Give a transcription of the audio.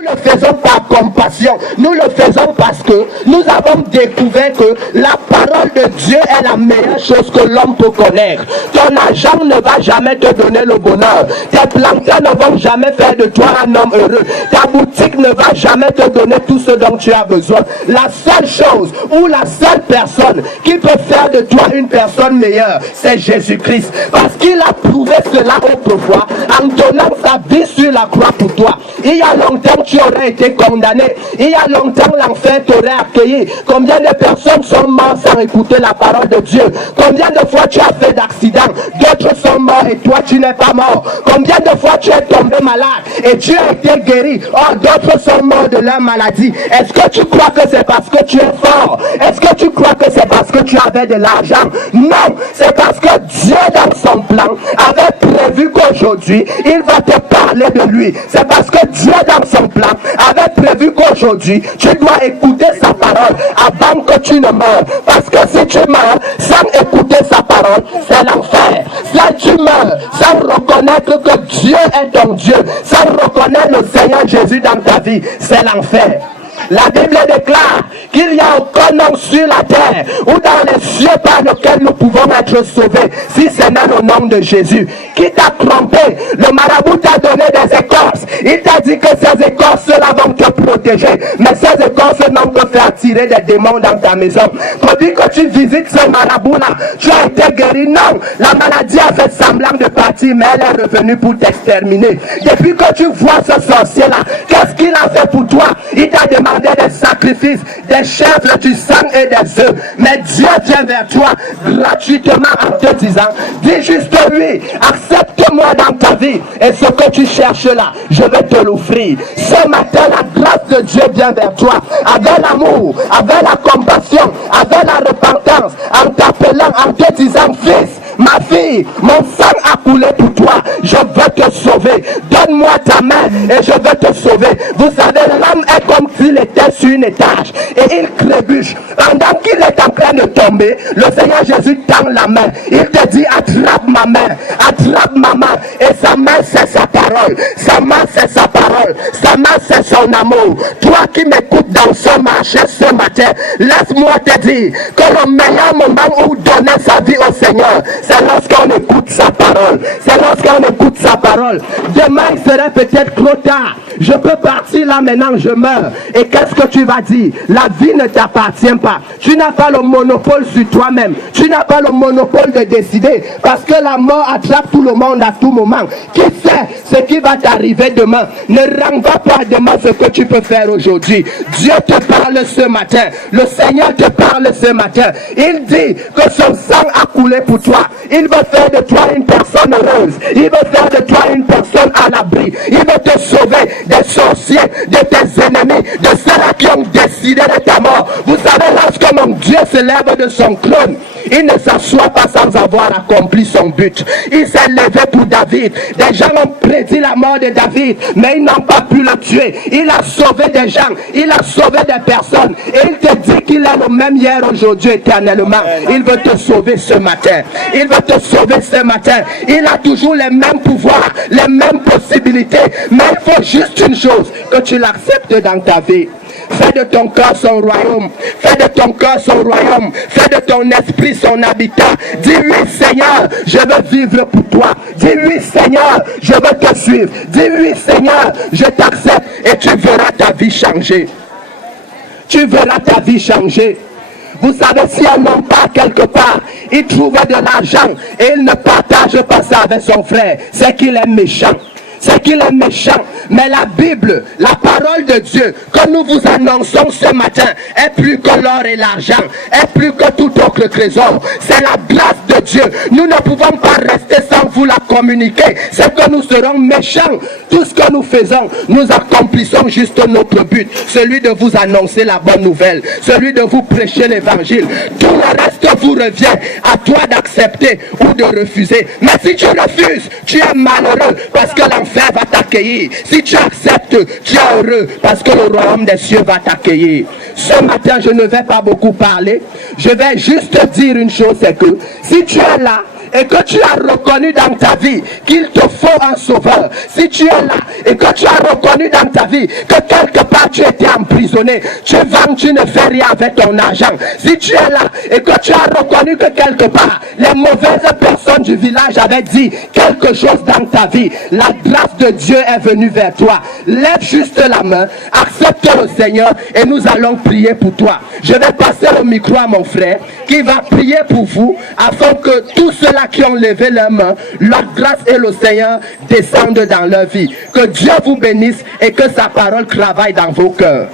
Nous le faisons par compassion. Nous le faisons parce que nous avons découvert que la parole de Dieu est la meilleure chose que l'homme peut connaître. Ton argent ne va jamais te donner le bonheur. Tes plantains ne vont jamais faire de toi un homme heureux. Ta boutique ne va jamais te donner tout ce dont tu as besoin. La seule chose ou la seule personne qui peut faire de toi une personne meilleure, c'est Jésus-Christ. Parce qu'il a prouvé cela autrefois en donnant sa vie sur la croix pour toi. Il y a longtemps tu aurais été condamné. Il y a longtemps l'enfer t'aurait accueilli. Combien de personnes sont mortes sans écouter la parole de Dieu? Combien de fois tu as fait d'accidents? D'autres sont morts et toi tu n'es pas mort. Combien de fois tu es tombé malade et tu as été guéri? Or d'autres sont morts de leur maladie. Est-ce que tu crois que c'est parce que tu es fort? Est-ce que tu crois que c'est parce que tu avais de l'argent? Non, c'est parce que Dieu dans son plan avait prévu qu'aujourd'hui il va te parler de lui. C'est parce que Dieu dans son plan avait prévu qu'aujourd'hui tu dois écouter sa parole avant que tu ne meurs. Parce que si tu meurs sans écouter sa parole, c'est l'enfer. Si tu meurs sans reconnaître que Dieu est ton Dieu, sans reconnaître le Seigneur Jésus dans ta vie, c'est l'enfer. La Bible déclare qu'il n'y a aucun nom sur la terre ou dans les cieux par lequel nous pouvons être sauvés, si ce n'est le nom de Jésus. Qui t'a trompé? Le marabout t'a donné des écorces. Il t'a dit que ces écorces-là vont te protéger. Mais ces écorces n'ont que faire tirer des démons dans ta maison. Tandis que tu visites ce marabout-là, tu as été guéri. Non, la maladie a fait semblant de partir, mais elle est revenue pour t'exterminer. Depuis que tu vois ce sorcier-là, qu'est-ce qu'il a fait pour toi? Il t'a demandé des sacrifices, des chèvres, du sang et des œufs. Mais Dieu vient vers toi gratuitement en te disant, dis juste oui, accepte-moi dans ta vie. Et ce que tu cherches là, je vais te l'offrir. Ce matin, la grâce de Dieu vient vers toi avec l'amour, avec la compassion, avec la repentance, en t'appelant, en te disant, fils, ma fille, mon sang a coulé pour toi. Je veux te sauver. Donne-moi ta main et je vais te sauver. Vous savez, l'homme est comme s'il était sur une étage et il trébuche. Pendant qu'il est en train de tomber, le Seigneur Jésus tend la main. Il te dit, attrape ma main, attrape ma main. Et sa main, c'est sa parole. Sa main, c'est sa parole. Sa main, c'est son amour. Toi qui m'écoutes dans ce marché ce matin, laisse-moi te dire que le meilleur moment où donner sa vie au Seigneur, c'est lorsqu'on écoute sa parole. C'est lorsqu'on écoute sa parole. Demain, il serait peut-être trop tard. Je peux partir là maintenant, je meurs. Et qu'est-ce que tu vas dire? La vie ne t'appartient pas. Tu n'as pas le monopole sur toi-même. Tu n'as pas le monopole de décider. Parce que la mort attrape tout le monde à tout moment. Qui sait ce qui va t'arriver demain? Ne renvoie pas demain ce que tu peux faire aujourd'hui. Dieu te parle ce matin. Le Seigneur te parle ce matin. Il dit que son sang a coulé pour toi. Il veut faire de toi une personne heureuse. Il veut faire de toi une personne à l'abri. Il veut te sauver des sorciers, de tes ennemis, de ceux-là qui ont décidé de ta mort. Vous savez, lorsque mon Dieu se lève de son trône, il ne s'assoit pas sans avoir accompli son but. Il s'est levé pour David. Des gens ont prédit la mort de David, mais ils n'ont pas pu le tuer. Il a sauvé des gens, il a sauvé des personnes. Et il te dit qu'il est le même hier, aujourd'hui, éternellement. Il veut te sauver ce matin. Il veut te sauver ce matin. Il a toujours les mêmes pouvoirs, les mêmes possibilités. Mais il faut juste une chose, que tu l'acceptes dans ta vie. Fais de ton cœur son royaume. Fais de ton cœur son royaume. Fais de ton esprit son habitat. Dis oui Seigneur, je veux vivre pour toi. Dis oui Seigneur, je veux te suivre. Dis oui Seigneur, je t'accepte. Et tu verras ta vie changer. Tu verras ta vie changer. Vous savez, si un homme part quelque part, il trouve de l'argent et il ne partage pas ça avec son frère, c'est qu'il est méchant. C'est qu'il est méchant. Mais la Bible, la parole de Dieu que nous vous annonçons ce matin est plus que l'or et l'argent, est plus que tout autre trésor. C'est la grâce de Dieu. Nous ne pouvons pas rester sans vous la communiquer. C'est que nous serons méchants. Tout ce que nous faisons, nous accomplissons juste notre but. Celui de vous annoncer la bonne nouvelle. Celui de vous prêcher l'évangile. Tout le reste vous revient à toi d'accepter ou de refuser. Mais si tu refuses, tu es malheureux parce que l'enfer va t'accueillir. Si tu acceptes, tu es heureux parce que le royaume des cieux va t'accueillir. Ce matin, je ne vais pas beaucoup parler. Je vais juste dire une chose, c'est que si tu es là et que tu as reconnu dans ta vie qu'il te faut un sauveur, si tu es là et que tu as reconnu dans ta vie que quelque part tu étais emprisonné, tu vends, tu ne fais rien avec ton argent, si tu es là et que tu as reconnu que quelque part les mauvaises personnes du village avaient dit quelque chose dans ta vie, la grâce de Dieu est venue vers toi. Lève juste la main, accepte le Seigneur et nous allons prier pour toi. Je vais passer le micro à mon frère qui va prier pour vous afin que tous ceux-là qui ont levé leurs mains, leur grâce et le Seigneur descendent dans leur vie. Que Dieu vous bénisse et que sa parole travaille dans vos cœurs.